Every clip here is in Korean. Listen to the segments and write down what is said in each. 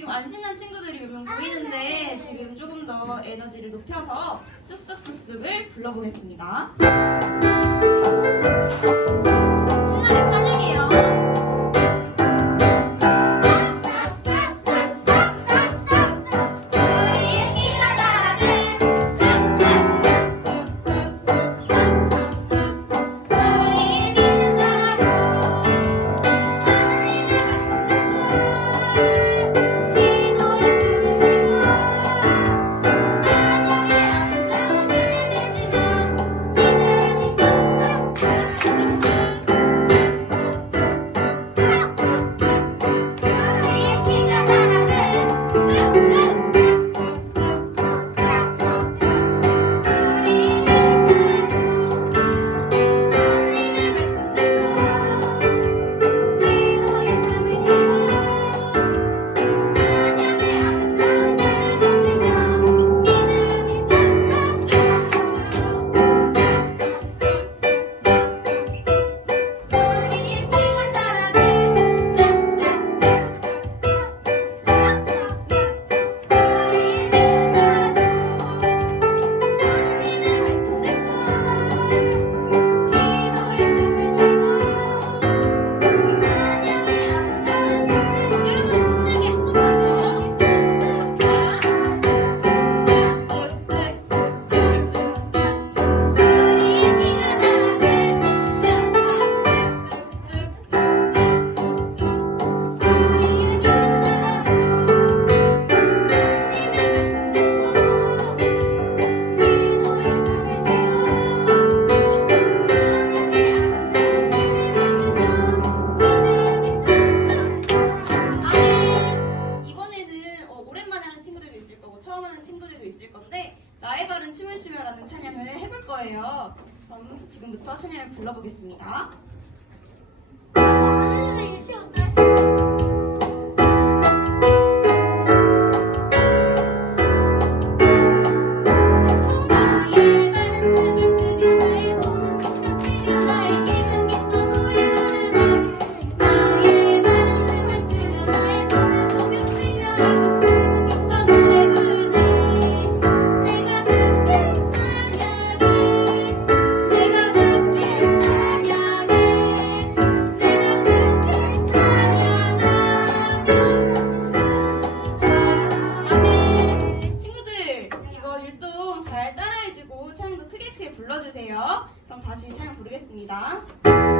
지금 안 신난 친구들이 몇명 보이는데 지금 조금 더 에너지를 높여서 쑥쑥쑥쑥을 불러보겠습니다. 처음 하는 친구들도 있을 건데 나의 바른 춤을 추며라는 찬양을 해볼 거예요. 그럼 지금부터 찬양을 불러보겠습니다. 나는 왜 이렇게 어때? 부르겠습니다.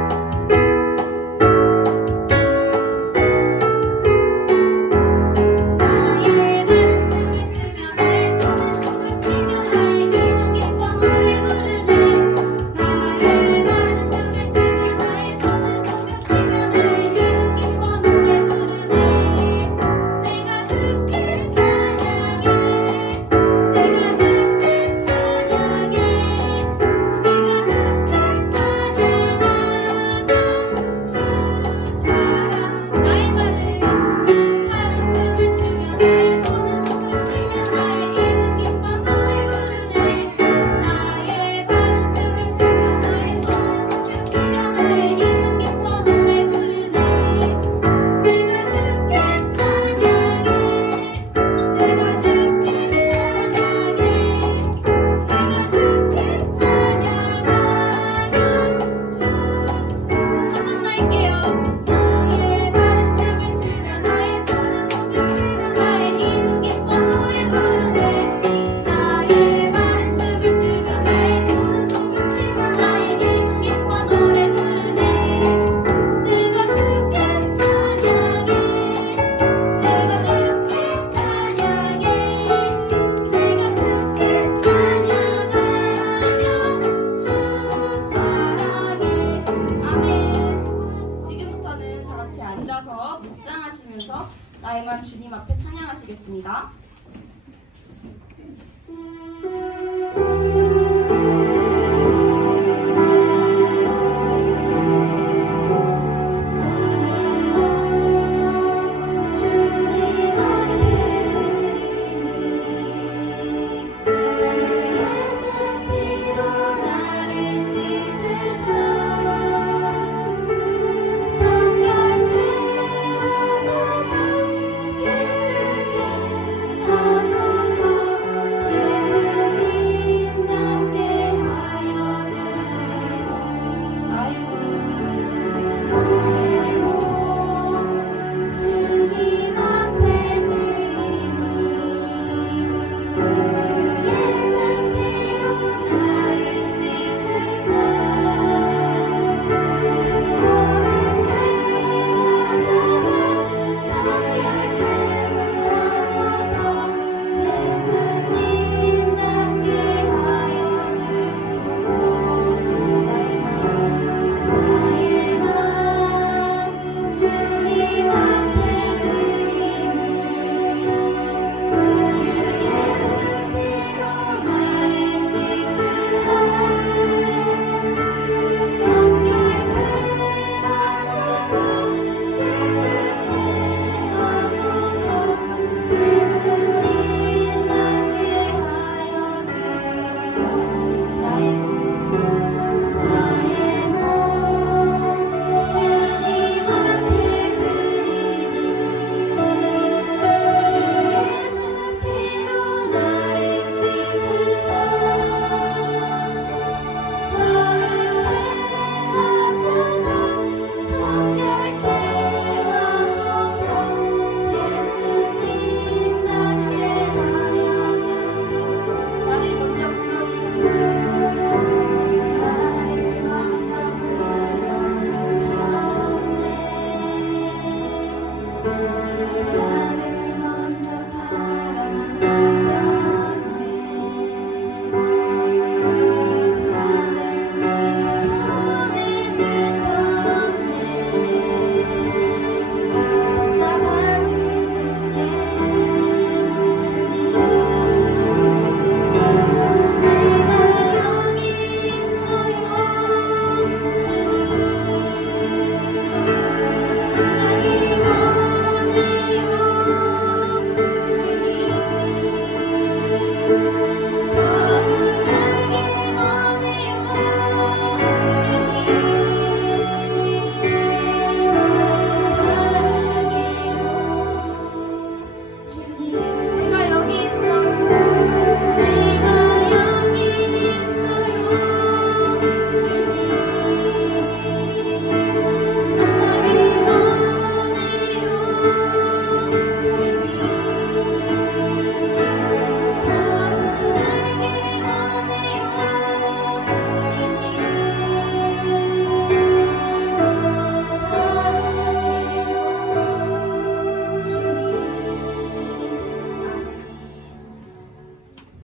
Ніва.